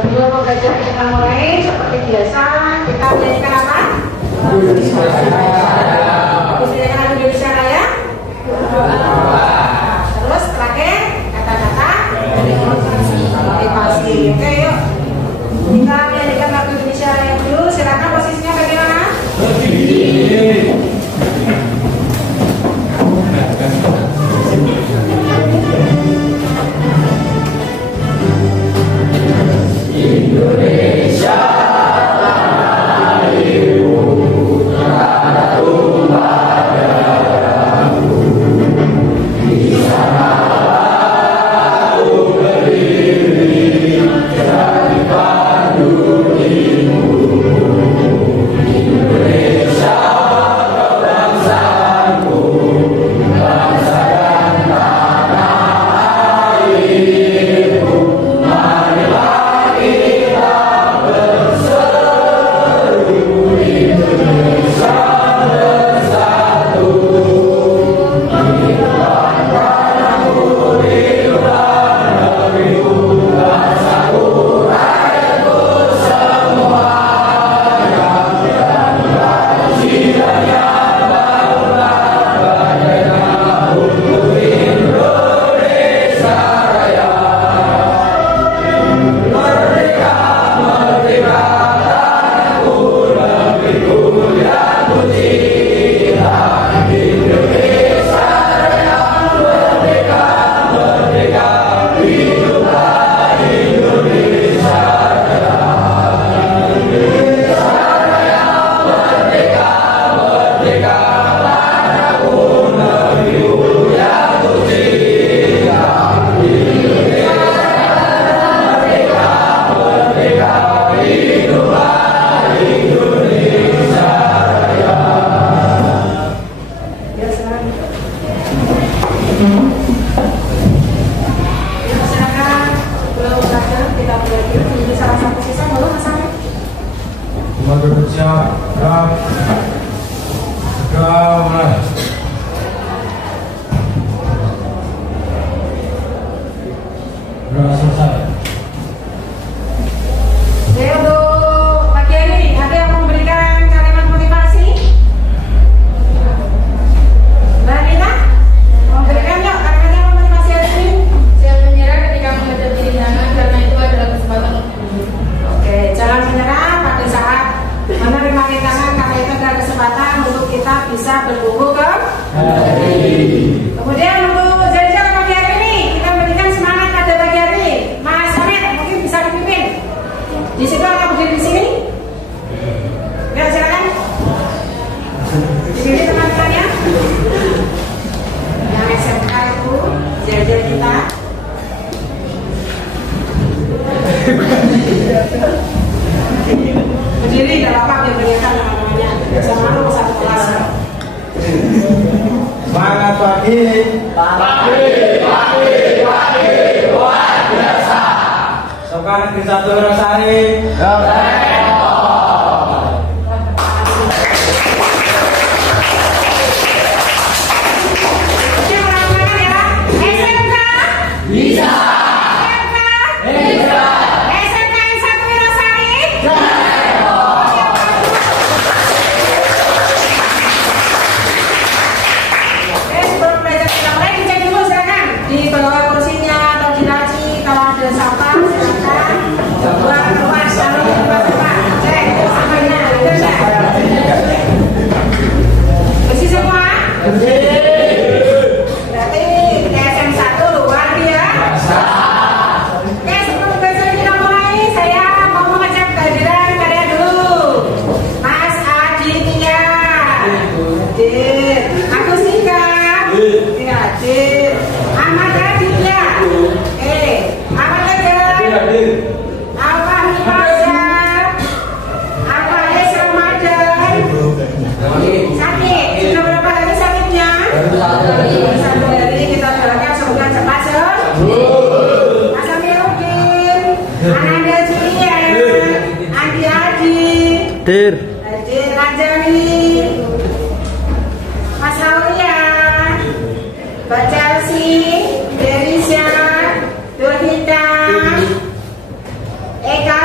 Sebelum belajar kita mulai seperti biasa, kita menyanyikan apa? Indonesia Raya. Terus terakhir kata-kata motivasi. Oke, yuk kita menyanyikan lagu Indonesia Raya dulu. Silakan posisinya bagaimana? Indonesia berdiri tidak apa-apa, biar kelihatan namanya. Sama lu satu kelas. Semangat pagi. Pagi luar biasa. Sekarang di satu Rasari. Bisa. Hadir Rajani, Mas Aulia, Mbak Chelsea, Derisha, Durhita, Eka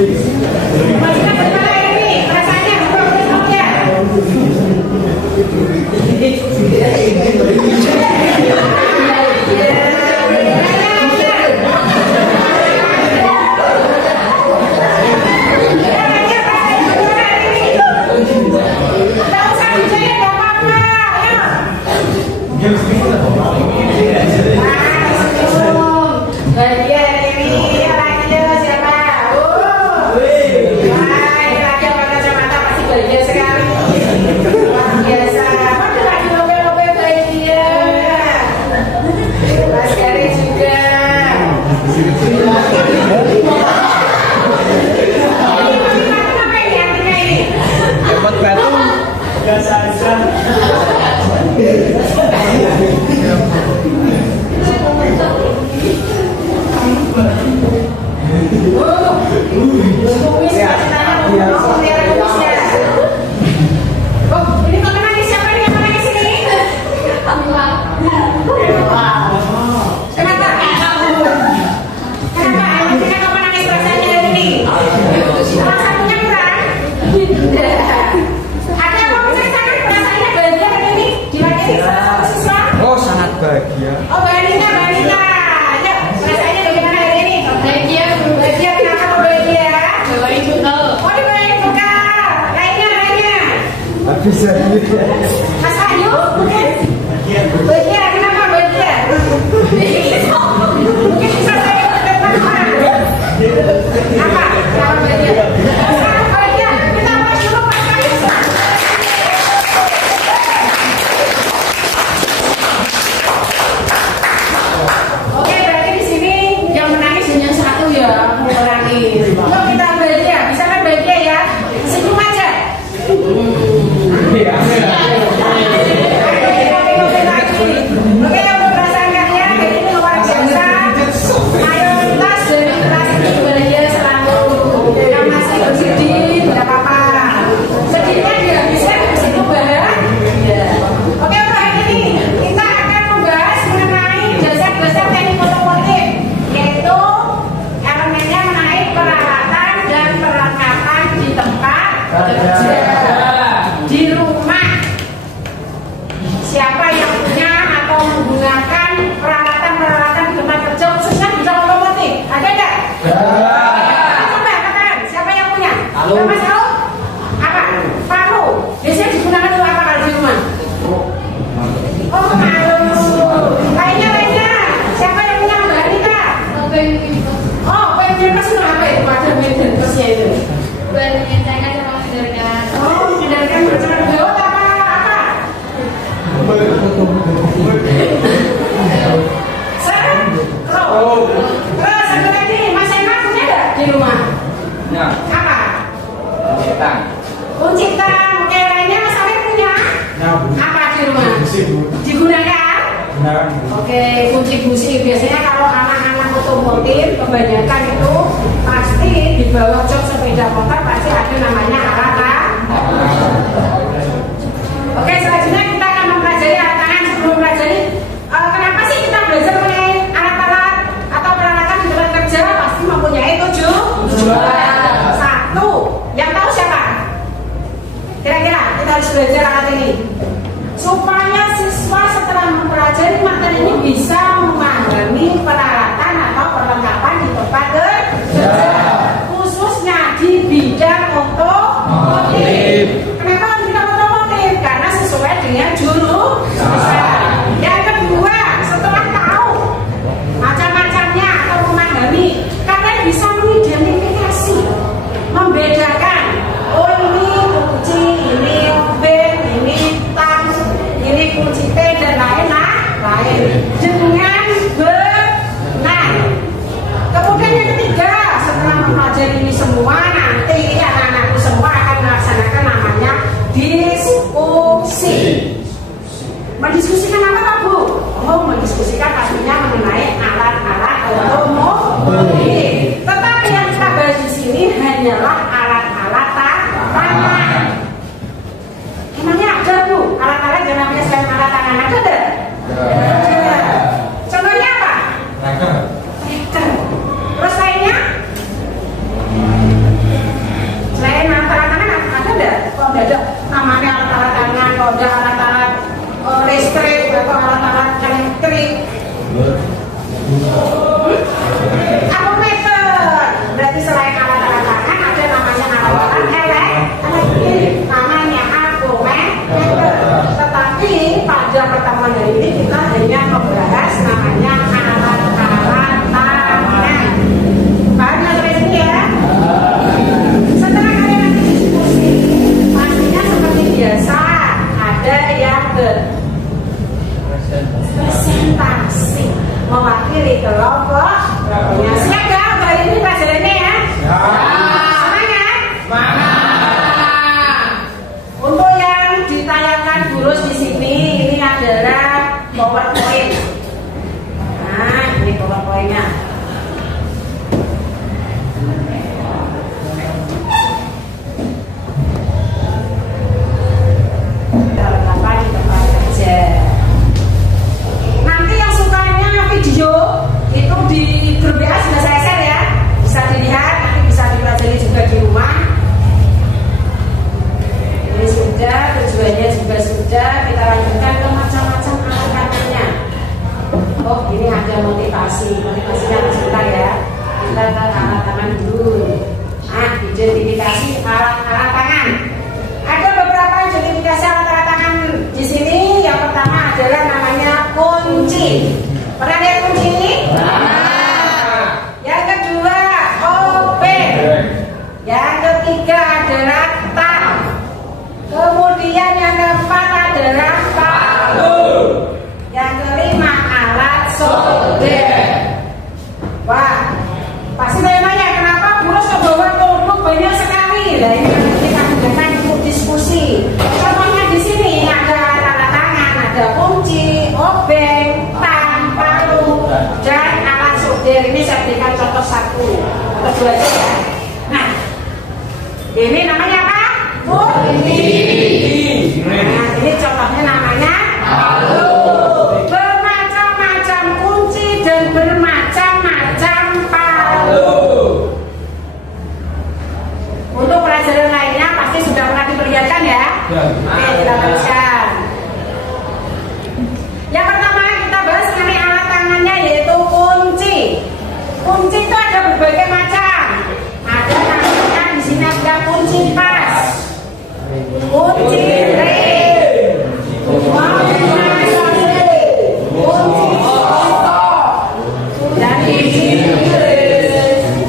Maksudnya bagaimana ini? Perasaannya berapa ya? Bahagia. Oh, bahagia. Ya, perasaannya bagaimana hari ini? Bahagia. Kenapa bahagia? Bawain bekal. Oh, dibawain bekal. Lainnya. Habis aja. Mas Ayu, mungkin? Bahagia. Kenapa bahagia? Mungkin bisa saya berdebat apa? Kenapa bahagia? Sekarang bahagia. Kita mau dulu Mas Ayu. Oke, berarti di sini yang menangis hanya satu ya, mengurangi. Yuk kita bahagia, bisa kan bahagia ya? Senyum aja. Oke, untuk perasaan kalian hari ini luar biasa. Mayoritas dari kelas ini bahagia selalu. Yang masih bersedih, tidak apa-apa. Sedihnya dihabiskan ke situ bahagia. Oke, untuk hari ini kita akan membahas mengenai jasa-jasa teknik otomotif, yaitu elemennya mengenai peralatan dan perlengkapan di tempat kerja, di rumah. Siapa yang punya atau menggunakan peralatan-peralatan di tempat kerja khususnya di bidang otomotif? Ada nggak? Coba katakan, siapa yang punya? Halo. Mas Halo? Apa? Palu. Biasanya digunakan untuk apa kalau di rumah? Oh, palu. Lainnya. Siapa yang punya Mbak Anita? Oh, pengen itu apa itu? Ada pengen itu. Oh, mengendalikan perjalanan jauh apa? Terus satu lagi, Mas Emma punya nggak di rumah? Ya. Apa? Kita. Kunci tang. Oke, lainnya Mas Arif punya? Apa di rumah? Digunakan? Benar. Oke, kunci busi. Biasanya kalau anak-anak otomotif kebanyakan itu pasti di bawah jok sepeda motor pasti ada namanya alat. Oke, selanjutnya kita akan mempelajari alat tangan. Sebelum mempelajari, kenapa sih kita belajar mengenai alat-alat atau peralatan di tempat kerja? Pasti mempunyai tujuan. Satu, yang tahu siapa? Kira-kira kita harus belajar alat ini supaya siswa setelah mempelajari materi ini bisa memahami peralatan atau perlengkapan di tempat kerja, khususnya di bidang otomotif. Kenapa di bidang otomotif? Karena sesuai dengan jurusan. Yang kedua, setelah tahu macam-macamnya atau memahami, kalian bisa mengidentifikasi, membedakan. Oh, ini kunci, ini ben, ini tang, ini kunci T dan lain-lain dengan benar. Kemudian yang ketiga, setelah mempelajari ini semua, nanti anak-anakku semua akan melaksanakan namanya diskusi. Mendiskusikan apa Pak Bu? Oh, mendiskusikan pastinya mengenai alat-alat otomotif. Tetapi yang kita bahas di sini hanyalah alat-alat tangan. Emangnya ada Bu alat-alat yang namanya selain alat tangan? Ada enggak? Ada. Contohnya apa? Trekker. Terus lainnya? kalau ada alat-alat listrik atau alat-alat elektrik. Apometer berarti selain alat-alat tangan ada namanya alat-alat elektrik, namanya apometer. Tetapi pada pertemuan hari ini kita hanya membahas namanya alat-alat tangan. Paham sampai sini ya? Setelah kalian nanti diskusi, pastinya seperti biasa ada yang presentasi mewakili kelompok. Siap ya hari ini pelajarannya ya? Semangat? Untuk yang ditayangkan gurus di sini, ini adalah PowerPoint. Nah, ini PowerPoint-nya. Nanti yang sukanya video itu di grup WA sudah saya share ya, bisa dilihat, nanti bisa dipelajari juga di rumah. Ini sudah, tujuannya juga sudah. Kita lanjutkan ke macam-macam alat-alatnya. Oh, ini ada motivasinya sebentar ya. Kita ke alat tangan dulu. Nah, identifikasi alat-alat tangan. Ada beberapa identifikasi alat-alat tangan di sini. Yang pertama adalah namanya kunci. Pernah lihat kunci ini? Yang kedua, obeng. Yang ketiga adalah tang. Kemudian yang keempat adalah palu. Yang kelima alat solder. Wah, pasti tanya kenapa guru bawa notebook banyak sekali. Nah, ini kita gunakan untuk diskusi. Contohnya di sini ada alat tangan, ada kunci, obeng, tang, palu, dan alat solder. Ini saya berikan contoh satu atau dua aja ya. Nah, ini namanya apa? Kunci. Nah, ini contohnya namanya palu. Bermacam-macam kunci dan bermacam-macam palu. Untuk pelajaran lainnya pasti sudah pernah diperlihatkan ya. Oke, kita teruskan. Yang pertama kita bahas mengenai alat tangannya yaitu kunci. Kunci itu ada berbagai macam. Ada namanya di sini ada kunci pas, kunci rem, kunci dan kunci.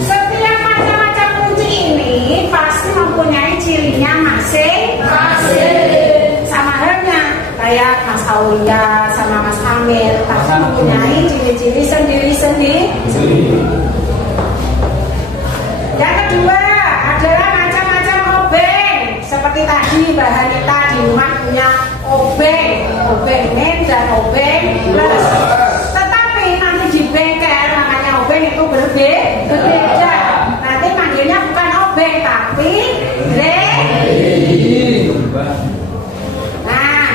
Setiap macam-macam kunci ini pasti mempunyai cirinya masing-masing. Sama halnya kayak Mas Aulia sama Mas Amir pasti mempunyai ciri-ciri sendiri-sendiri. Yang kedua adalah macam-macam obeng. Seperti tadi Mbak Hanita di rumah punya obeng min dan obeng plus. Tetapi nanti di bengkel namanya obeng itu berbeda. Nanti manggilnya bukan obeng tapi rem. Nah,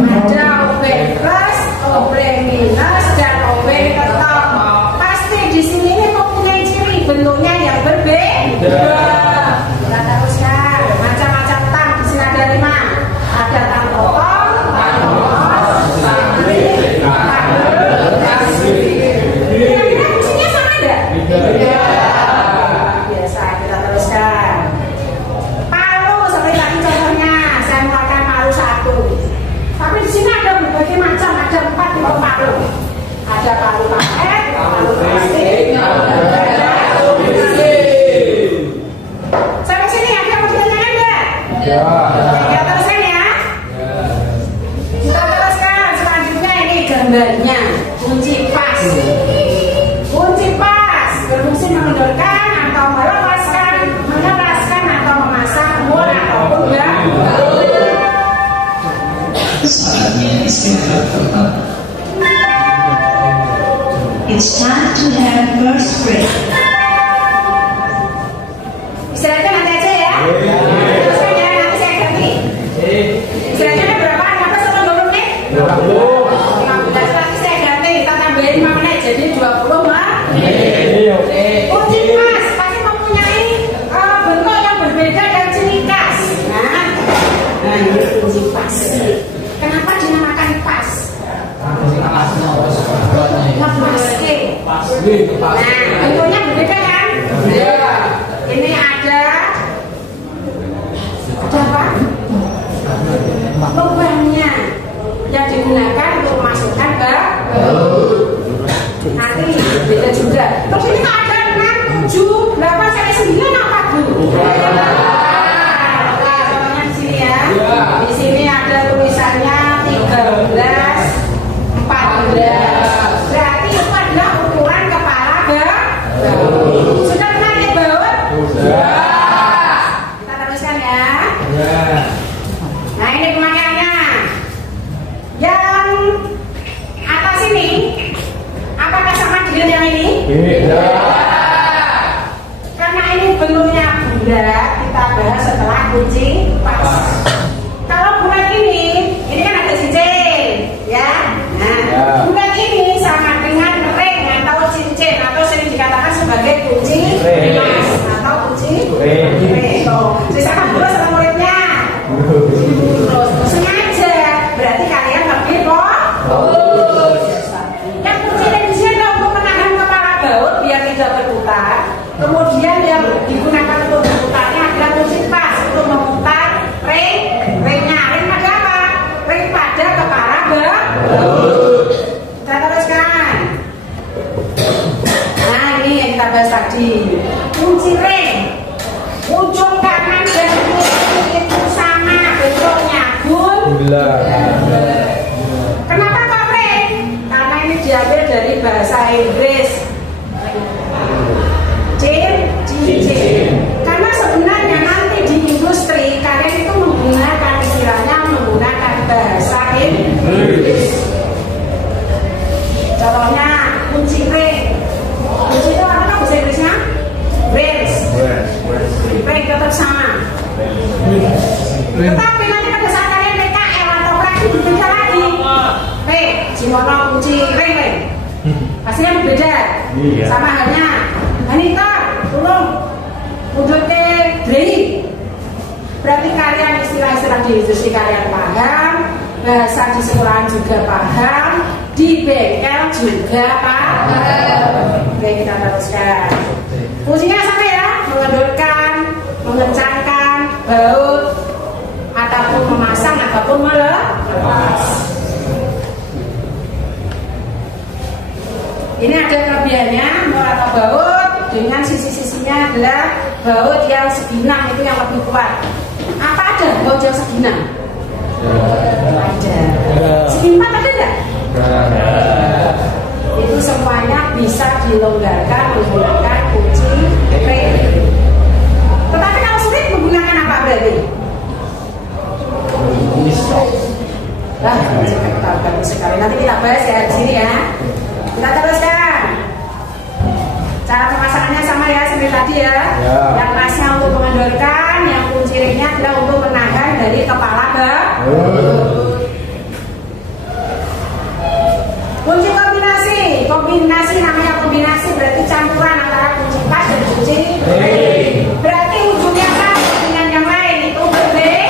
ada obeng plus, obeng minus, dan obeng tetap. Pasti di sini ini mempunyai ciri bentuknya yang berbeda. Kita teruskan macam-macam tang. Di sini ada 5. Ada tang potong, tang polos, tang ring, tang kasih. Kira-kira fungsinya sama enggak? Iya. Biasa. Kita teruskan. Palu seperti tadi contohnya. Saya menggunakan palu 1. Tapi di sini ada berbagai macam. Ada 4 tipe palu. Ada palu paket, palu plastik, palu besi. Sampai sini ada pertanyaan enggak? Ya. Kita teruskan ya. Kita teruskan. Selanjutnya ini gambarnya kunci pas. Kunci pas berfungsi mengendorkan atau melepaskan, mengeraskan atau memasang mur ataupun gabung. Saatnya istirahat tepat. It's time to have first break. Istirahatnya nanti aja ya. Teruskan ya, nanti saya ganti. Istirahatnya berapa? 15 atau 20 menit? 15. Nanti saya ganti. Kita tambahin 5 menit jadi 20 menit. Kunci pas pasti mempunyai bentuk yang berbeda dan ciri khas. Nah ini kunci Pas. Kenapa dinamakan pas? Nah, bentuknya berbeda kan? Ini ada apa? Lubangnya yang digunakan untuk memasukkan baut. Nanti beda juga. Terus ini ada 6, 7, 8 sampai 9 apa Bu? Contohnya di sini ya. Di sini ada tulisannya 13, 14. Berarti itu adalah ukuran kepala baut. Sudah pernah lihat baut? Kita teruskan ya. Nah ini pemakaiannya. Yang atas ini, apakah sama dengan yang ini? Karena ini bentuknya bulat, kita bahas setelah kunci pas. Kalau bulat ini kan ada cincin, ya. Nah, bulat ini sama dengan ring atau cincin atau sering dikatakan sebagai kunci pas atau kunci ring. Sisakan dulu sama muridnya. Terus sengaja, berarti kalian lebih fokus. Yang kunci ring di sini adalah untuk menahan kepala baut biar tidak berputar. Kemudian yang digunakan untuk berputarnya adalah kunci pas untuk memutar ringnya. Ring pada apa? Ring pada kepala baut. Kita teruskan. Nah ini yang kita bahas tadi. Kunci ring, ujung kanan dan kiri itu sama bentuknya bulat. Kenapa kok ring? Karena ini diambil dari bahasa Inggris. Cincin. Karena sebenarnya nanti di industri kalian itu menggunakan istilahnya menggunakan bahasa Inggris. Contohnya kunci ring. Kunci itu apa bahasa Inggrisnya? Rings. Ring tetap sama. Tetapi nanti pada saat kalian PKL atau praktik berbeda lagi. Gimana kunci ring? Hasilnya berbeda. Sama halnya. Anita, tolong mundur ke Dri. Berarti kalian istilah-istilah di industri kalian paham, bahasa di sekolahan juga paham, di bengkel juga paham. Oke, kita teruskan. Fungsinya sama ya, mengendurkan, mengencangkan baut, ataupun memasang ataupun melepas. Ini ada kelebihannya, atau baut dengan sisi-sisinya adalah baut yang seginang itu yang lebih kuat. Apa ada baut yang seginang? Ada. Segi 4 ada enggak? Itu semuanya bisa dilonggarkan menggunakan kunci ring. Tetapi kalau sulit menggunakan apa berarti? Nah, bagus sekali. Nanti kita bahas ya di sini ya. Kita teruskan. Cara pemasangannya sama ya seperti tadi ya. Yang pasnya untuk mengendorkan, yang kunci ringnya adalah untuk menahan dari kepala baut. Kunci kombinasi namanya kombinasi berarti campuran antara kunci pas dan kunci ring. Berarti ujungnya sama dengan yang lain itu berbeda.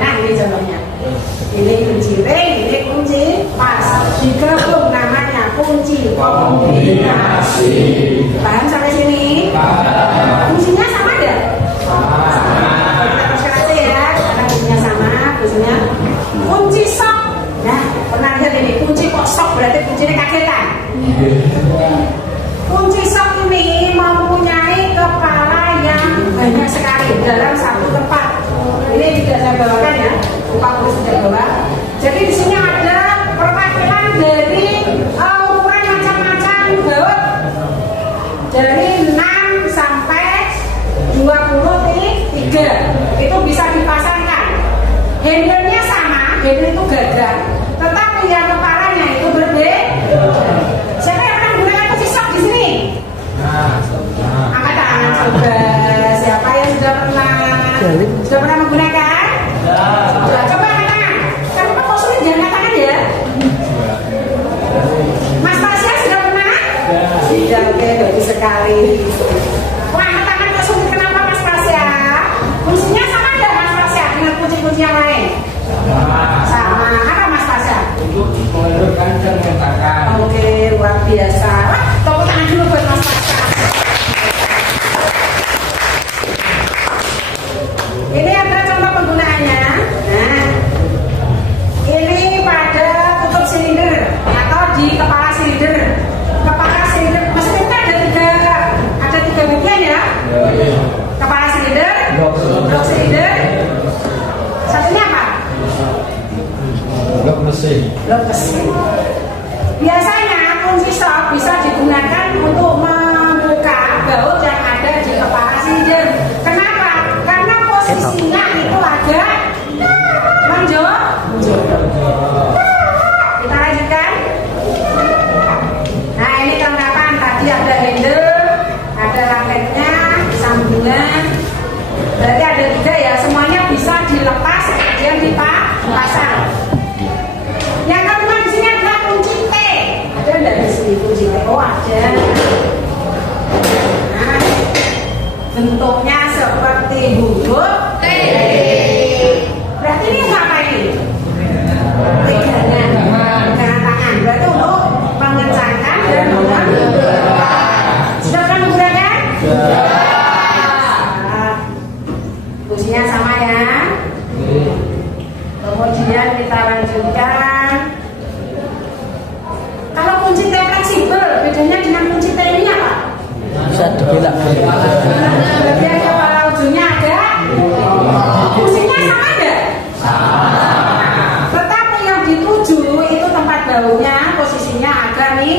Nah ini contohnya. Ini kunci ring, ini kunci pas. Digabung namanya kunci kombinasi. Paham sampai sini? Fungsinya sama enggak? Kita teruskan aja ya, karena fungsinya sama. Fungsinya kunci sok. Nah, pernah lihat ini kunci kok sok berarti kuncinya kagetan. Kunci sok ini mempunyai kepala yang banyak sekali dalam satu tempat. Ini tidak saya bawakan ya, Pak Guru tidak bawa. Jadi di sini ada perwakilan dari ukuran macam-macam baut dari 6 sampai 23. Itu bisa dipasangkan. Handle-nya sama, handle itu gagah, tetapi yang kepalanya itu berbeda. Siapa yang pernah menggunakan kunci sok di sini? Angkat tangan coba. Siapa yang sudah pernah menggunakan? Coba angkat tangan. Kamu kok sulit jangan angkat tangan ya? Mas Tasya sudah pernah? Sudah, oke, bagus sekali. Wah, angkat tangan kok sulit, kenapa Mas Tasya? Fungsinya sama nggak Mas Tasya dengan kunci-kunci yang lain? Lokasi. Biasanya kunci stop bisa digunakan untuk membuka baut yang ada di kepala sinden. Kenapa? Karena posisinya itu agak menjauh. Kita lanjutkan. Nah, ini kelengkapan. Tadi ada handle, ada raketnya, sambungan. Berarti ada 3 ya. Semuanya bisa dilepas kemudian dipasang. Yang kedua di sini adalah kunci T. Ada nggak di sini kunci T? Oh, ada. Nah, bentuknya seperti huruf T. Berarti ini apa ini? Pegangan tangan. Berarti untuk mengencangkan dan menggerakkan. Sudah kan menggerakkan? Kuncinya sama ya. Kemudian kita lanjutkan. Kalau kunci T fleksibel, bedanya dengan kunci T ini apa? Bisa dibelak. Berarti kepala ujungnya ada. Fungsinya sama enggak? Tetapi yang dituju itu tempat baunya posisinya agak nih.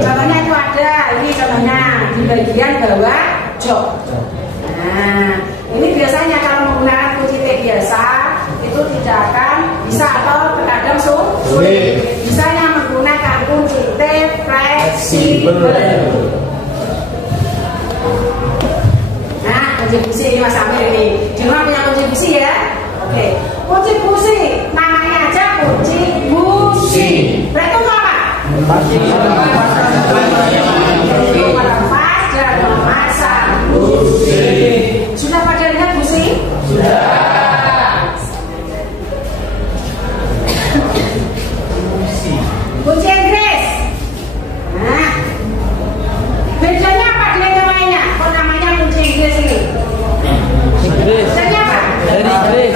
Contohnya itu ada, ini contohnya di bagian bawah jok. Nah, ini biasanya kalau menggunakan kunci T biasa itu tidak akan bisa atau terkadang sulit. Misalnya menggunakan kunci T fleksibel. Nah, kunci busi ini Mas Amir ini. Di rumah punya kunci busi ya? Oke. Kunci busi namanya aja kunci busi. Berarti itu apa? Untuk melepas dan memasang busi. Sudah pada lihat busi? Sudah. Kunci Inggris. Nah, bedanya apa dengan yang lainnya? Kok namanya kunci Inggris ini? Inggris. Bedanya apa? Dari Inggris.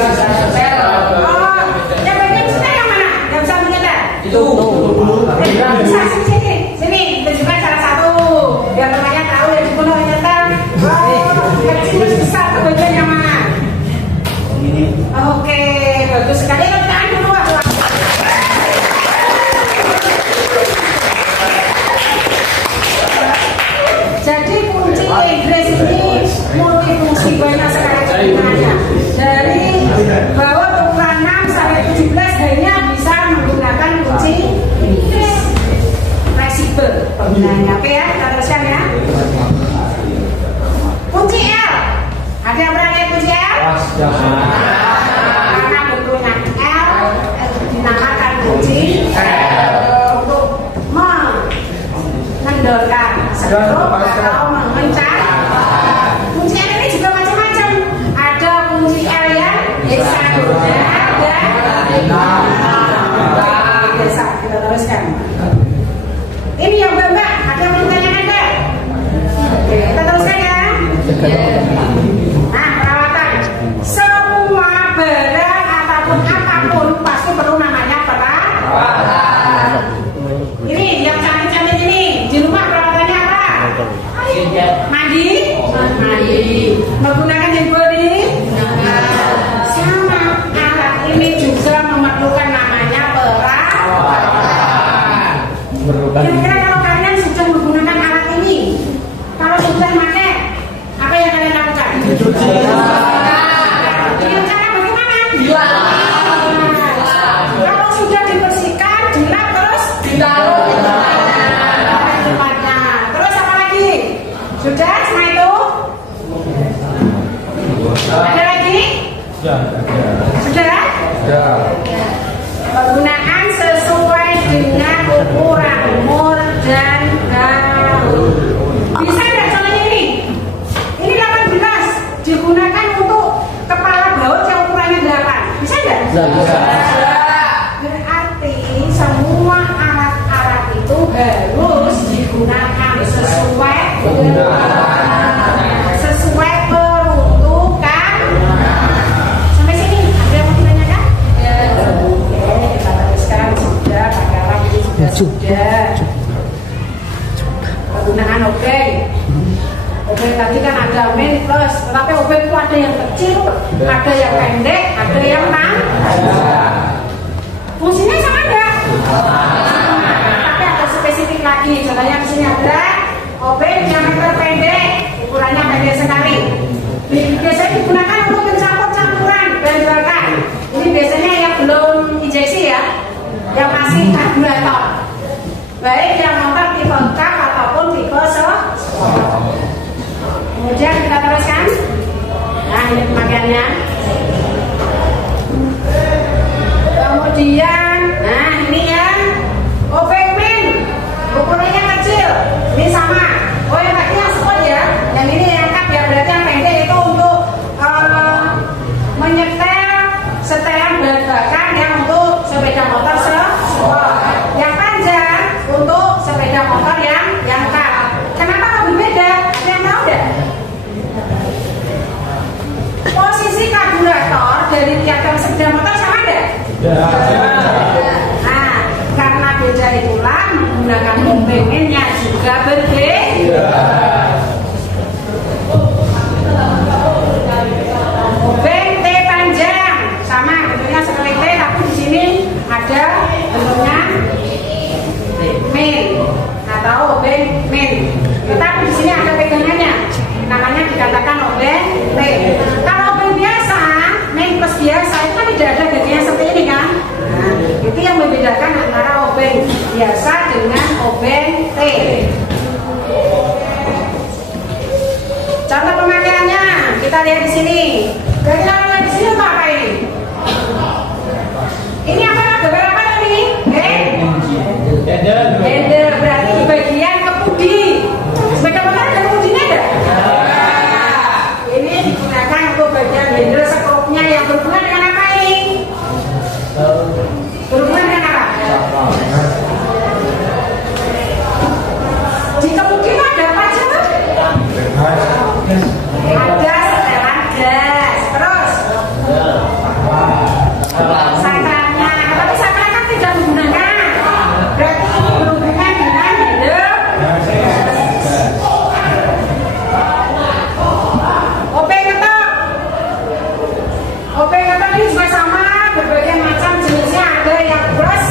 Oh, yang bagian kita yang mana? Yang bisa menyetel? Itu. Bisa sini, sini. Tunjukkan salah satu. Biar temannya tahu yang dibunuh nyetel. Oh, Inggris besar ke bagian yang mana? Oke, bagus sekali. Kita tangan dulu. Jadi kunci Inggris ini multifungsi, banyak sekali kegunaannya. Dari bawah ukuran 6 sampai 17 hanya bisa menggunakan kunci Inggris fleksibel penggunaannya. Oke ya, kita teruskan ya. Kunci L. Ada yang pernah lihat kunci L? Karena bentuknya L dinamakan kunci untuk mengendorkan seluruh atau mengencang. Kunci L ini juga macam-macam. Ada kunci L yang heksagonal dan biasa. Kita teruskan. Ini yang Mbak, ada yang bertanya Anda? Oke, kita teruskan ya. Nah, perawatan. Semua barang ataupun apapun pasti perlu namanya perawatan. Ini yang cantik-cantik ini di rumah perawatannya apa? Mandi? Mandi. Menggunakan handbody? Sama. Alat ini juga memerlukan namanya perawatan. Kira-kira kalau kalian sudah menggunakan alat ini, kalau sudah pakai, apa yang kalian lakukan? Dengan cara bagaimana? Kalau sudah dibersihkan, dilap terus ditaruh. Terus apa lagi? Sudah semua itu? Ada lagi? Sudah? Penggunaan sesuai dengan ukuran umur dan daun. Bisa nggak contohnya ini? Ini 18 digunakan untuk kepala baut yang ukurannya 8. Bisa nggak? Bisa. Berarti semua alat-alat itu harus digunakan sesuai peruntukan. Sampai sini ada yang mau ditanyakan? Oke, kita teruskan. Sudah pakai alat ini sudah. Penggunaan obeng. Obeng tadi kan ada main plus, tetapi obeng itu ada yang kecil, ada yang pendek, ada yang panjang. Fungsinya untuk mencampur campuran bahan bakar. Ini biasanya yang belum injeksi ya, yang masih karburator. Baik yang motor tipe K ataupun tipe Sport. Kemudian kita teruskan. Nah ini pemakaiannya. Kemudian, nah ini ya, obeng min, ukurannya kecil. Ini sama. Oh yang tadi yang Sport ya, yang ini yang cut ya, berarti yang pendek itu untuk menyetel setelan bahan bakar yang untuk sepeda motor Sport. Yang panjang untuk sepeda motor yang cut. Kenapa kok berbeda? Ada yang tahu nggak? Posisi karburator dari tiap sepeda motor sama nggak? Nah, karena beda itulah menggunakan obengnya juga berbeda. Obeng T panjang sama bentuknya seperti T, tapi di sini ada bentuknya min atau obeng min. Tetapi di sini ada pegangannya, namanya dikatakan obeng T. Kalau obeng biasa, min plus biasa itu kan tidak ada gajinya seperti ini kan? Nah, itu yang membedakan antara obeng biasa dengan obeng T. Contoh pemakaiannya kita lihat di sini. Berarti kalau lihat di sini apa ini? Ini apa? Gambar apa ini? Handle. Berarti di bagian kemudi. Sepeda motor ada kemudinya enggak? Ini digunakan untuk bagian handle sekrupnya yang berhubungan dengan apa ini? Berhubungan dengan apa? Di kemudi itu ada apa aja? Ada setelan gas. Terus sakrannya, tapi sakran kan tidak menggunakan. Berarti ini berhubungan dengan handle. Obeng ketok. Obeng ketok ini juga sama, berbagai macam jenisnya. Ada yang brush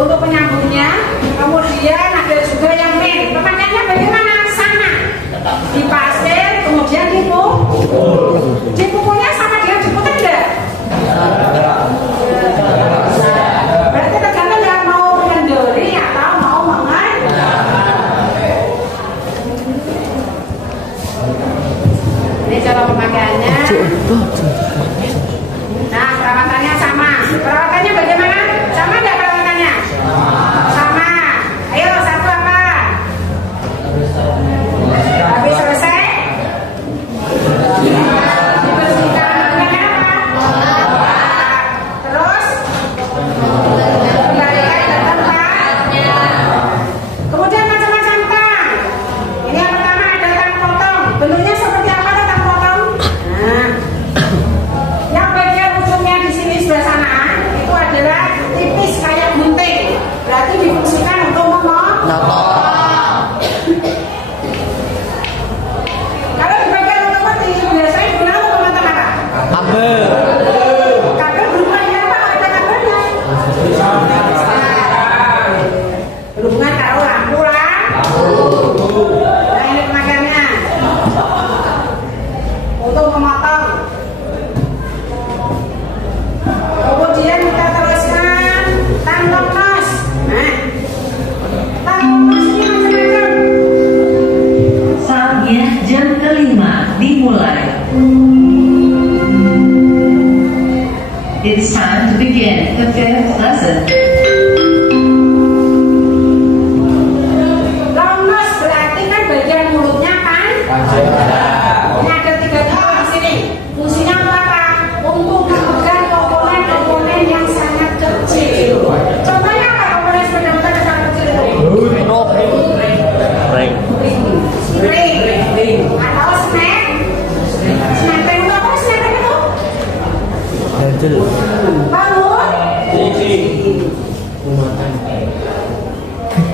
untuk penyambungnya, kemudian ada juga yang min. Pemakaiannya bagaimana? Sama. Dipasir, kemudian dipukul. Dipukulnya sama dengan diputar enggak? Berarti tergantung yang mau mengendori atau mau ini cara pemakaiannya. Nah, perawatannya sama. Perawatannya bagaimana? Sama enggak perawatannya? Sama. Ayo, satu apa? Habis selesai? Dibersihkan dengan apa? Terus kembalikan ke tempatnya. Kemudian macam-macam tang. Ini yang pertama ada tang potong. Bentuknya seperti apa tang potong? Nah, yang bagian ujungnya di sini sebelah sana itu adalah tipis kayak gunting. Berarti difungsikan untuk memotong. Kalau di bagian otomatis biasanya digunakan untuk memotong apa? Kabel berhubungan dengan apa? Ada kabelnya. Berhubungan karo lampu lah. Nah ini pemakaiannya untuk memotong. Kemudian kita teruskan tang loknos. Nah, tang loknos ini macam-macam. Saatnya jam kelima dimulai. It's time to begin the fifth lesson. Loknos berarti kan bagian mulutnya kan? Ini ada 3 tipe di sini. Fungsinya untuk apa? Untuk memegang komponen-komponen yang sangat kecil. Contohnya apa komponen sepeda motor yang sangat kecil itu? Spring atau snap. Snap itu apa? Snap itu? Bangun.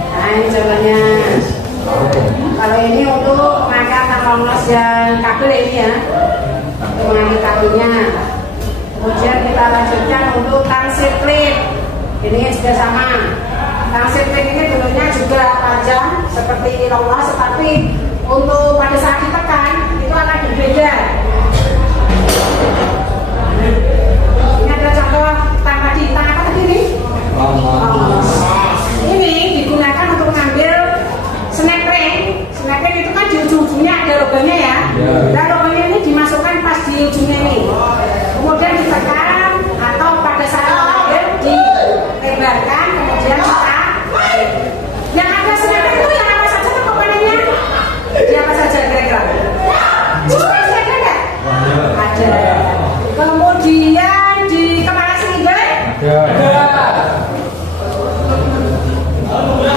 Nah ini contohnya. Kalau ini untuk mengangkat tangkonglos yang kabel ini ya, untuk mengangkat kabelnya. Kemudian kita lanjutkan untuk tang sirklip. Ini juga sama. Tang sirklip ini bentuknya juga panjang seperti longlos, tetapi untuk pada saat ditekan itu akan berbeda.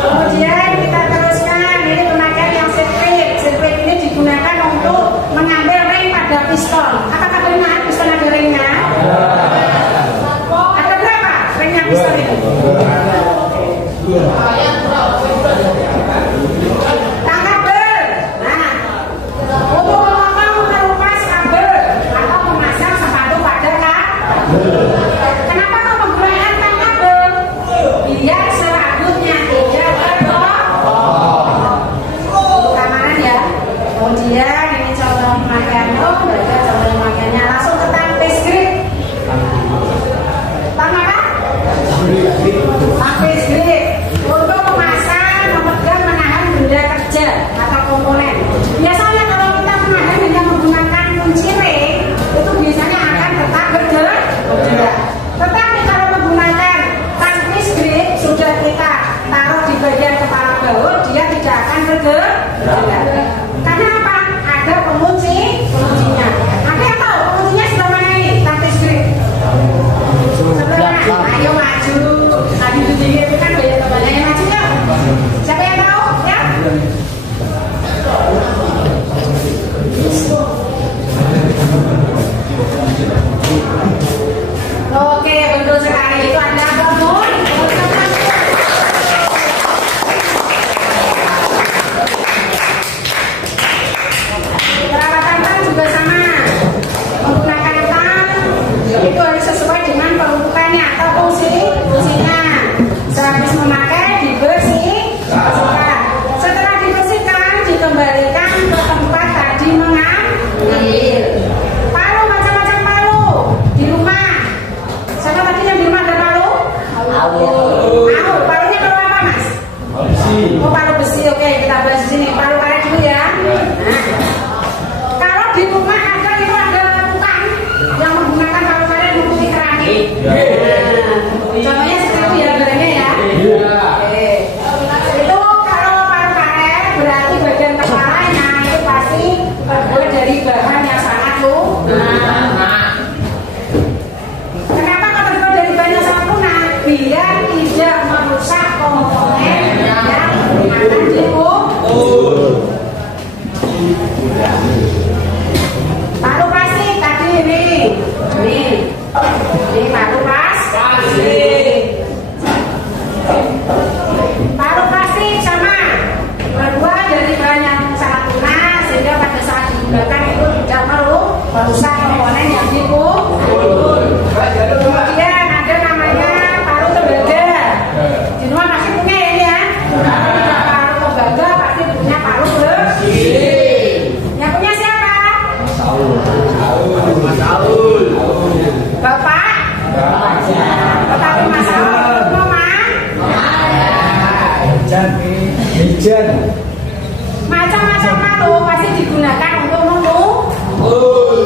Kemudian kita teruskan, ini pemakaian yang sirkuit. Sirkuit ini digunakan untuk mengambil ring pada piston. Apakah benar piston ada ringnya? Ada berapa ringnya piston itu? Kabel. Nah, untuk memotong melupas kabel atau memasang sepatu pada kabel. Kenapa kau menggunakan kabel? Biar serabutnya tidak terpotong. Keamanan ya. Kemudian ini contoh pemakaiannya, baca contoh pemakaiannya langsung ke tampis grip. Tahu apa? Tampis grip untuk memasang, memegang, menahan benda kerja atau komponen. Biasanya kalau kita menahan dengan menggunakan kunci ring, itu biasanya akan tetap bergerak. Tetapi kalau menggunakan tampis grip, sudah kita taruh di bagian kepala baut, dia tidak akan bergerak. Karena apa? Ada kuncinya. Ada yang tahu kuncinya sebelah mana ini? Tampis grip. Sebelah mana? Ayo maju. Tadi di sini itu kan banyak yang maju ya. Siapa yang tahu? Ya. Oke, betul sekali. Itu ada apa, Bun? Perawatan tang juga sama. Menggunakan tang itu harus sesuai dengan peruntukannya atau fungsinya. Sehabis memakai dibersihkan. Setelah dibersihkan dikembalikan ke tempat tadi mengambil. Palu, macam-macam palu di rumah. Siapa tadi yang di rumah ada palu? Palunya palu apa, Mas? Oh, palu besi. Oke, kita bahas di sini. Palu karet dulu ya. Nah, kalau di rumah ada itu ada tukang yang menggunakan palu karet untuk keramik. Contohnya seperti itu ya barangnya ya. Oke. Itu kalau palu karet berarti bagian kepalanya itu pasti terbuat dari bahan yang sangat lunak. Kenapa kok terbuat dari bahan yang sangat lunak? Biar tidak merusak komponen yang akan diukur. Palu plastik tadi ini palu plastik. Palu plastik sama terbuat dari bahan yang sangat lunak sehingga pada saat digunakan itu tidak merusak komponen yang diukur. Kemudian ada namanya palu tembaga. Di rumah pasti punya ya ini ya. Kalau tidak palu tembaga pasti punya palu bersih. Yang punya siapa? Bapak? Tetapi Mas Saul itu Mama? Macam-macam palu pasti digunakan untuk mengukur.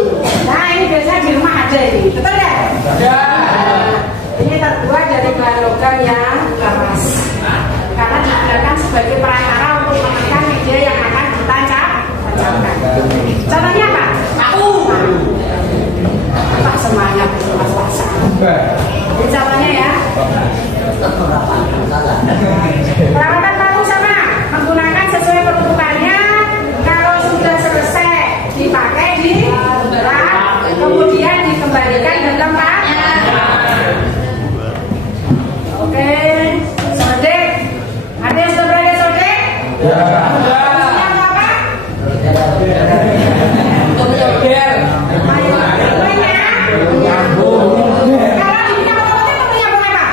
Nah ini biasanya di rumah ada ini, betul ya? Ini terbuat dari bahan logam yang keras karena digunakan sebagai perantara untuk menekan media yang akan ditancapkan. Contohnya apa? Pak semangat pas-pasan. Ini contohnya ya. Perawatan palu sama, menggunakan sesuai peruntukannya. Kalau sudah selesai dipakai di berat, kemudian dikembalikan ke tempatnya. Oke, soldek. Ada yang sudah berada soldek? Fungsinya untuk apa? Untuk menyeber. Kalau di bidang otomotif menyambung apa?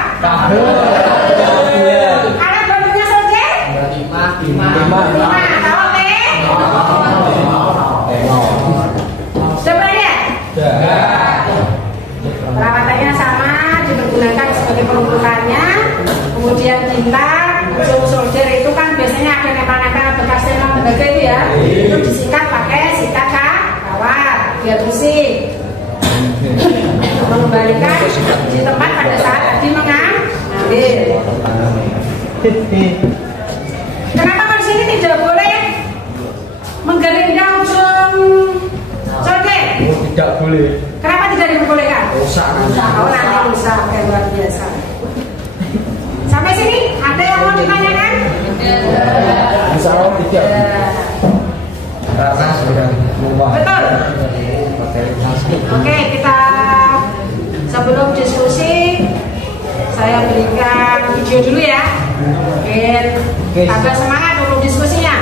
Alat bantunya soldek? 5. Tahu deh? Sudah berada? Perawatannya sama, dipergunakan sebagai peruntukannya. Kemudian tinta, ujung solder itu kan biasanya ada nempel-nempel bekas tembaga itu ya. Itu disikat pakai sikat kawat biar bersih. Mengembalikan di tempat pada saat tadi mengambil. Kenapa di sini tidak boleh menggeringkan ujung solder? Tidak boleh. Kenapa tidak diperbolehkan? Rusak. Oh nanti rusak, kayak luar biasa. Insya Allah tidak. Karena sudah Betul. Oke, kita sebelum diskusi saya berikan video dulu ya. Biar tambah semangat untuk diskusinya.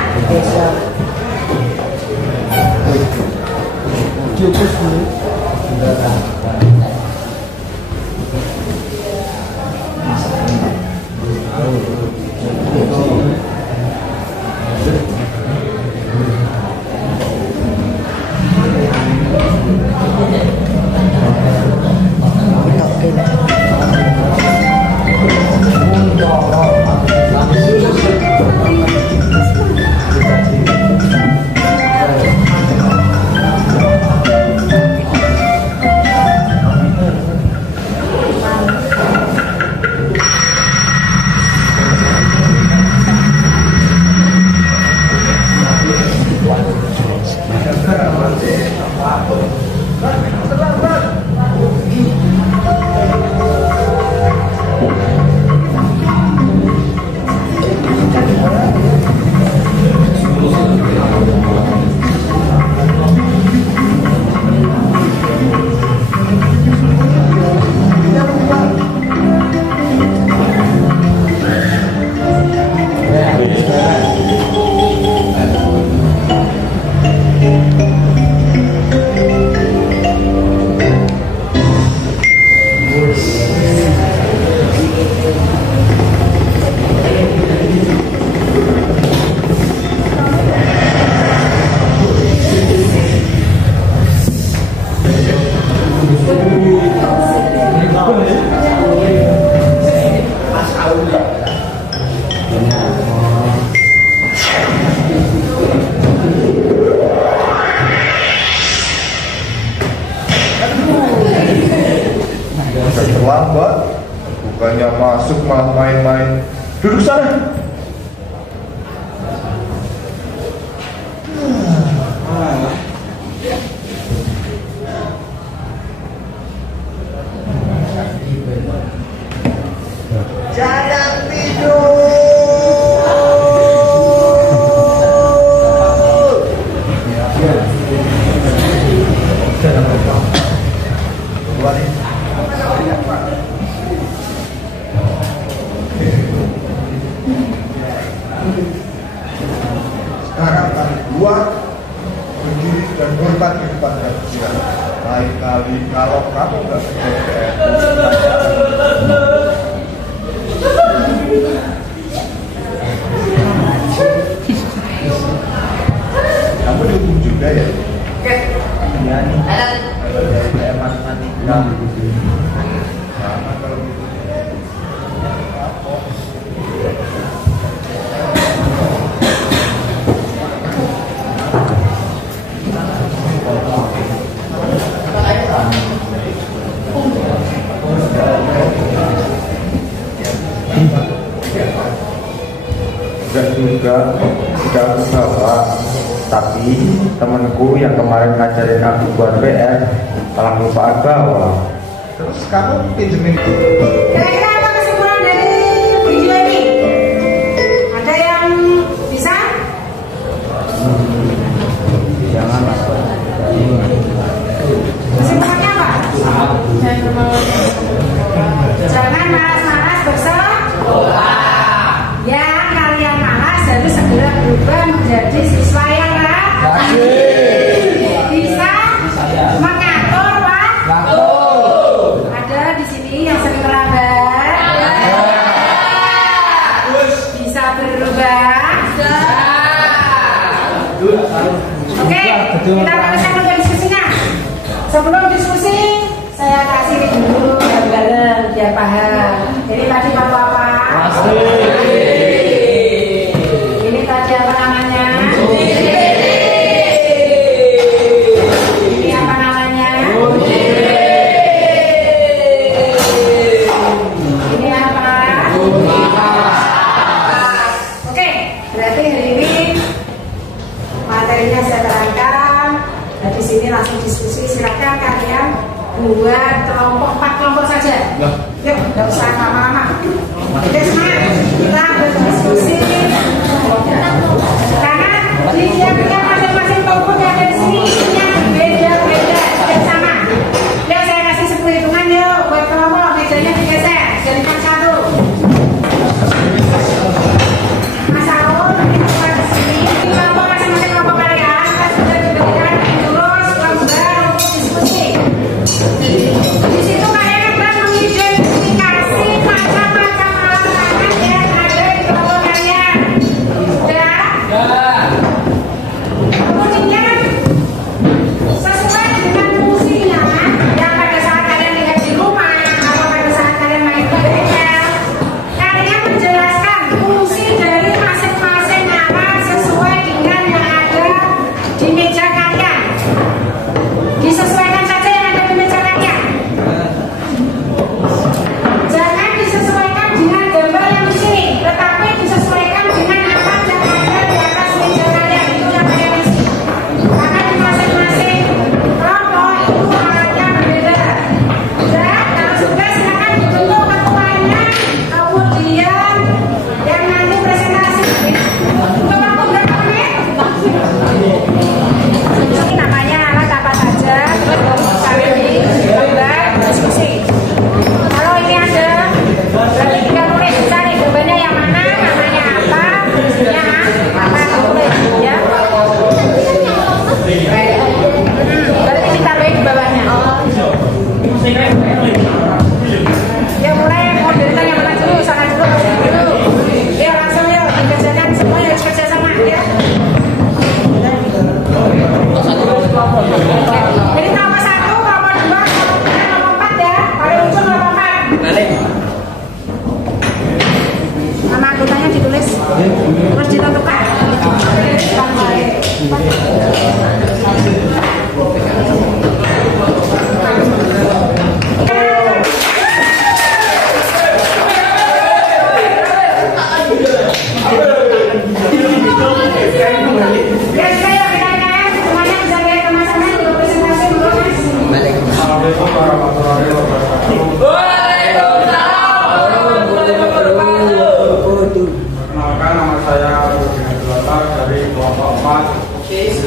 Terlambat, bukannya masuk malah main-main. Duduk sana. Jangan tidur. Sekarang kami buat berdiri dan hormat kepada dia. Lain kali kalau kamu nggak PPN, kamu dihukum juga ya? Iya nih. Kayak matematika. Sama kalau gitu. Juga tidak aku bawa, tapi temanku yang kemarin ngajarin aku buat PR malah lupa bawa. Terus kamu pinjemin Kira-kira apa kesimpulan dari video ini? Ada yang bisa? jangan masuk. Kesimpulannya apa? Jangan malas-malas bersekolah. Yang kalian malas harus segera berubah menjadi siswa yang rajin. Bisa mengatur waktu. Ada di sini yang sering terlambat. Bisa berubah. Oke, kita teruskan untuk diskusinya. Sebelum diskusi, saya kasih dulu bareng-bareng biar paham. Jadi tadi mau apa? Ini tadi apa namanya? Ini apa namanya? Ini apa? Oke, berarti hari ini materinya saya terangkan. Nah, di sini langsung diskusi. Silakan kalian buat kelompok 4 kelompok saja. Yuk, nggak usah lama-lama. Oke, semangat. Kita berdiskusi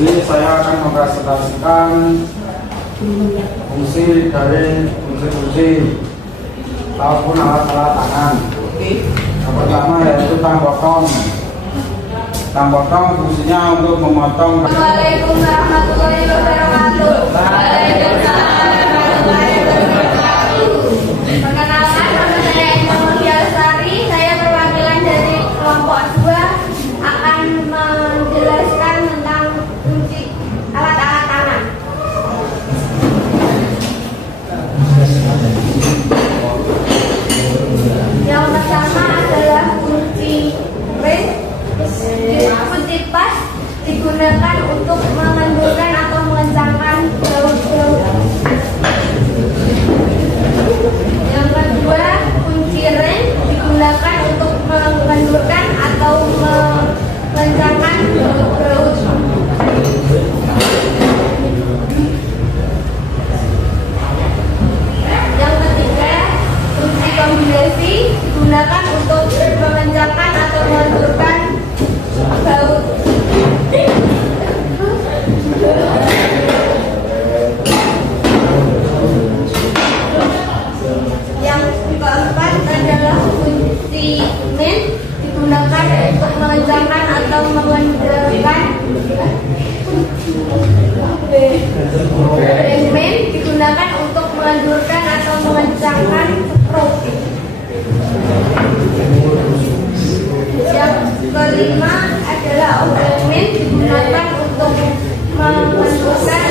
sini saya akan mempresentasikan fungsi dari fungsi ataupun alat-alat tangan. Yang pertama yaitu tang potong. Tang potong fungsinya untuk memotong. Assalamualaikum warahmatullahi wabarakatuh. Waalaikumsalam warahmatullahi wabarakatuh. Perkenalkan, nama saya Emma Lestari. Saya perwakilan dari kelompok 2 akan menjelaskan tentang fungsi alat-alat tangan. Yang pertama adalah kunci ring. Kunci pas digunakan untuk mengendurkan atau mengencangkan baut-baut. Yang kedua, kunci rem digunakan untuk mengendurkan atau mengencangkan baut-baut. Yang ketiga, kunci kombinasi digunakan untuk mengencangkan atau mengendurkan baut. Yang keempat adalah kunci min digunakan untuk mengencangkan atau mengendurkan. Min digunakan untuk mengendurkan atau mengencangkan skru. Yang kelima adalah obeng digunakan untuk mengendurkan.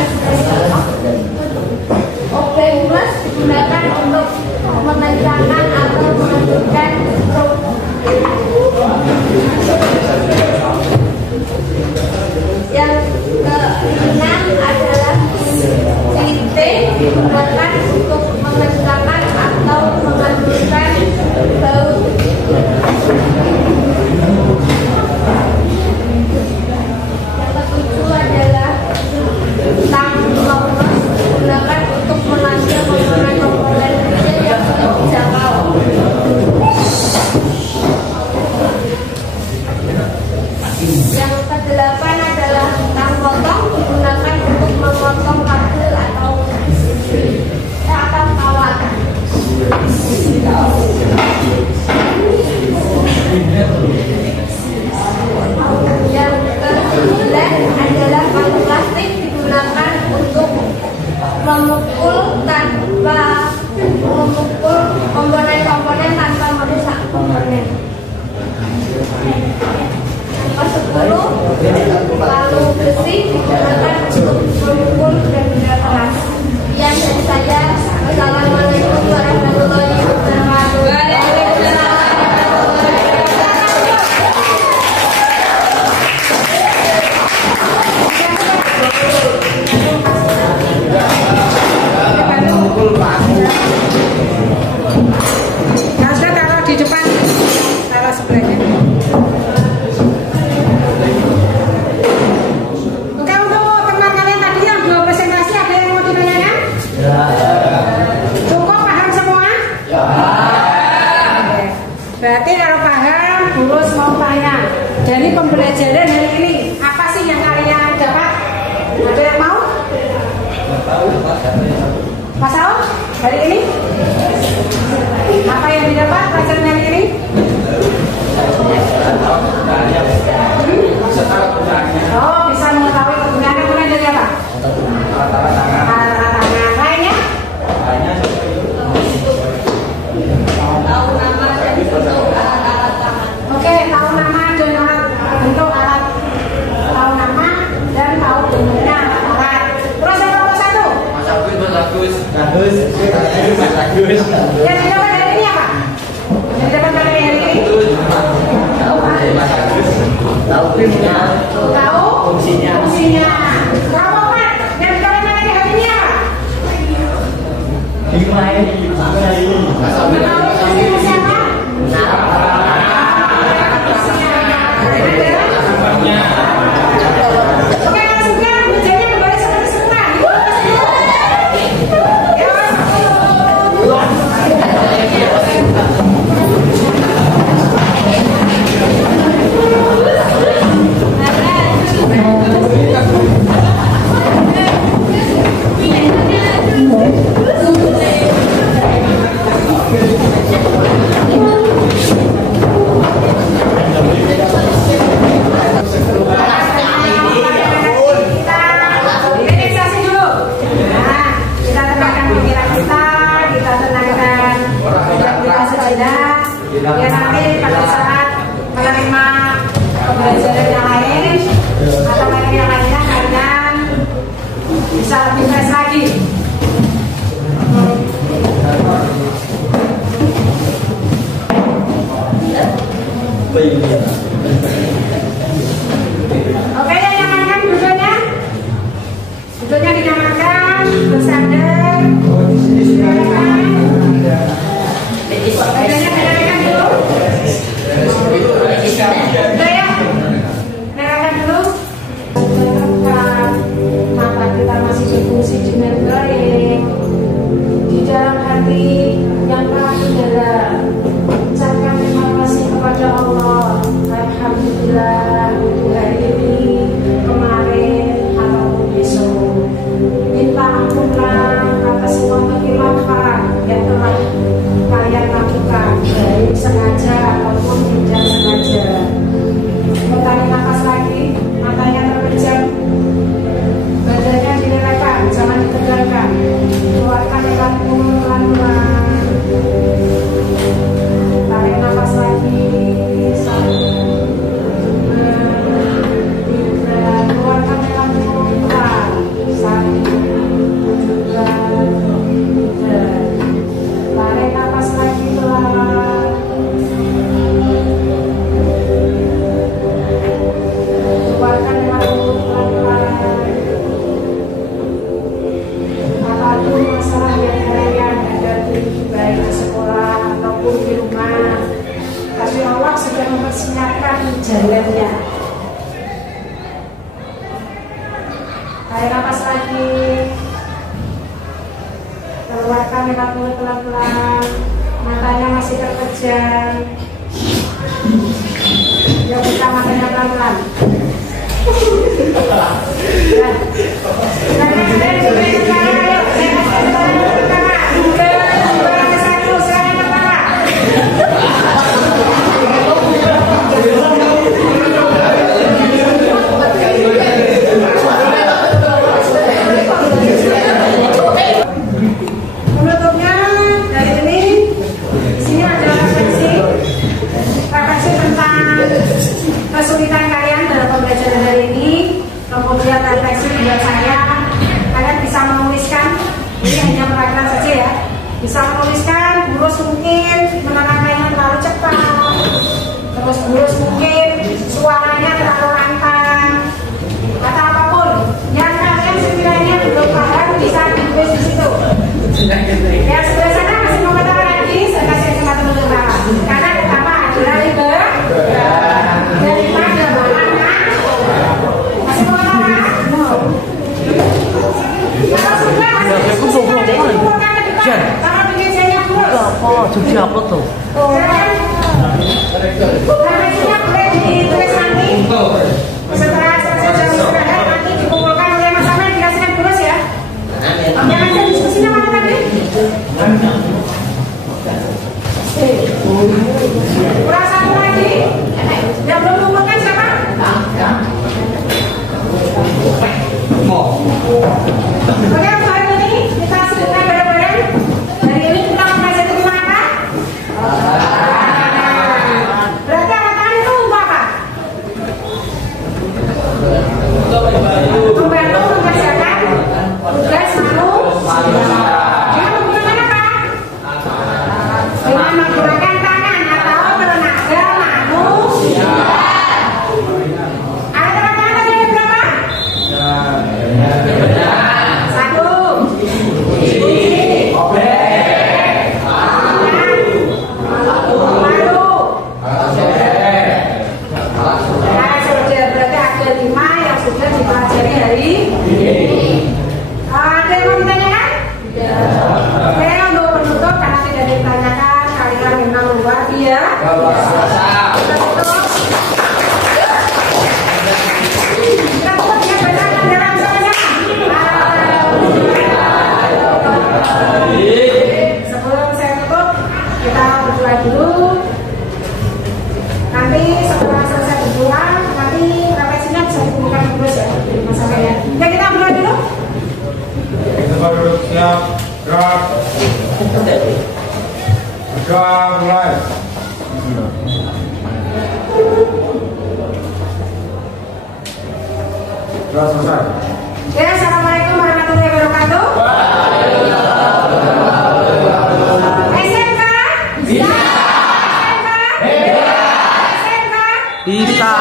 Obeng plus digunakan untuk mengencangkan atau mengendurkan skru. Yang keenam adalah kunci T digunakan untuk mengencangkan atau mengendurkan baut. Yang ketujuh adalah tang lolos digunakan untuk mengambil komponen-komponen kecil yang sudah dijangkau. Yang kedelapan adalah tang potong digunakan untuk memotong kabel atau kawat. Yang ke-9 adalah palu plastik digunakan untuk memukul komponen tanpa merusak komponen. Yang ke-10 palu besi digunakan untuk memukul benda keras. Sekian dari saya. Wassalamualaikum warahmatullahi wabarakatuh. Nah, kalau di depan salah sebelahnya. Oke, untuk teman kalian tadi yang belum presentasi, ada yang mau ditanyakan? Cukup paham semua? Ya. Berarti kalau paham, terus mau tanya. Jadi pembelajaran hari ini apa sih yang kalian dapat? Ada yang mau? Mas Saul, hari ini apa yang didapat pelajaran hari ini? Oh, bisa mengetahui kegunaan dari apa? Alat tangan. Lainnya? Tahu nama dan bentuk alat tangan. Oke, tahu nama dan bentuk alat. Tahu nama dan tahu bentuknya alat. Terus yang nomor 1? Bagus. Yang didapat hari ini apa? Yang didapat hari ini? Tahu fungsinya. Tahu Fungsinya. Kelompok 4 yang didapat hari ini apa? Tahu fungsi apa? Oke, langsung kan hujannya kembali seperti semula. Ya. Ya nanti pada saat menerima pembelajaran yang lain atau materi yang lainnya kalian bisa lebih fresh lagi. Oke, yang nyamankan duduknya. Duduknya dinamakan bersandar. Badannya dinamakan dulu. Udah ya? Dinamakan dulu. Mata kita masih berfungsi dengan baik. Di dalam hati yang paling dalam, ucapkan terima kasih kepada Allah. Alhamdulillah untuk hari ini, kemarin, ataupun besok. Minta ampunlah atas semua kekhilafan yang telah kalian lakukan, baik sengaja ataupun tidak sengaja. Tarik nafas lagi, matanya terpejam, badannya direlakan, jangan ditegakkan. Keluarkan dengan pelan-pelan. Tarik nafas lagi. 1, 2, 3. Keluarkan dengan pelan-pelan. 1, 2, 3. Tarik nafas lagi pelan. Keluarkan dengan pelan-pelan. Apapun masalah yang kalian hadapi, baik di sekolah ataupun di rumah, tapi Allah sudah mempersiapkan jalannya. Tarik nafas lagi. Keluarkan dengan mulut pelan-pelan. Matanya masih terpejam. Ya, buka matanya pelan-pelan. Menutupnya dari ini, di sini ada refleksi tentang kesulitan kalian dalam pembelajaran hari ini. Kemudian refleksi buat saya, kalian bisa menuliskan, ini hanya peraturan saja ya, bisa menuliskan burus mungkin menerangkannya terlalu cepat, terus burus mungkin suaranya terlalu lantang, atau apapun yang kalian sekiranya belum paham bisa ditulis di situ. Ya, sebelah sana masih mau katakan lagi, saya kasih kesempatan untuk berapa? Karena pertama adalah liber, dari mana mana, masih mau katakan? Kalau sudah masih diskusikan, dikumpulkan ke depan. Kalau bikin saya terus. Jadi apa tuh? Refleksinya boleh ditulis nanti. Setelah selesai jam istirahat nanti dikumpulkan oleh Mas Amel, dikasihkan terus ya. Yang ada diskusinya mana tadi? Kurang satu lagi. Yang belum mengumpulkan siapa? Oke, hari ini kita sebutkan bareng-bareng. Hari ini kita mempelajari tentang apa? Berarti alat tangan itu untuk apa? Membantu mengerjakan tugas manusia. Dengan menggunakan apa? Dengan menggunakan tangan atau tenaga manusia. Alat tangan tadi ada berapa? 1. Berarti ada 5 yang sudah dipelajari hari ini. Ada yang mau ditanyakan? Oke, untuk penutup karena tidak ditanyakan, kalian memang luar biasa. Kita tutup. Kita tutup ya, bacaan dalam sama-sama. Sebelum saya tutup, kita berdoa dulu. Nanti setelah selesai berdoa, nanti refleksinya bisa dikumpulkan terus ya, Mas Amel ya. Ya, kita berdoa dulu. Kita duduk siap, gerak. Berdoa mulai. sudah selesai. Ya, assalamualaikum warahmatullahi wabarakatuh. SMK? Bisa. SMK? SMK? Bisa.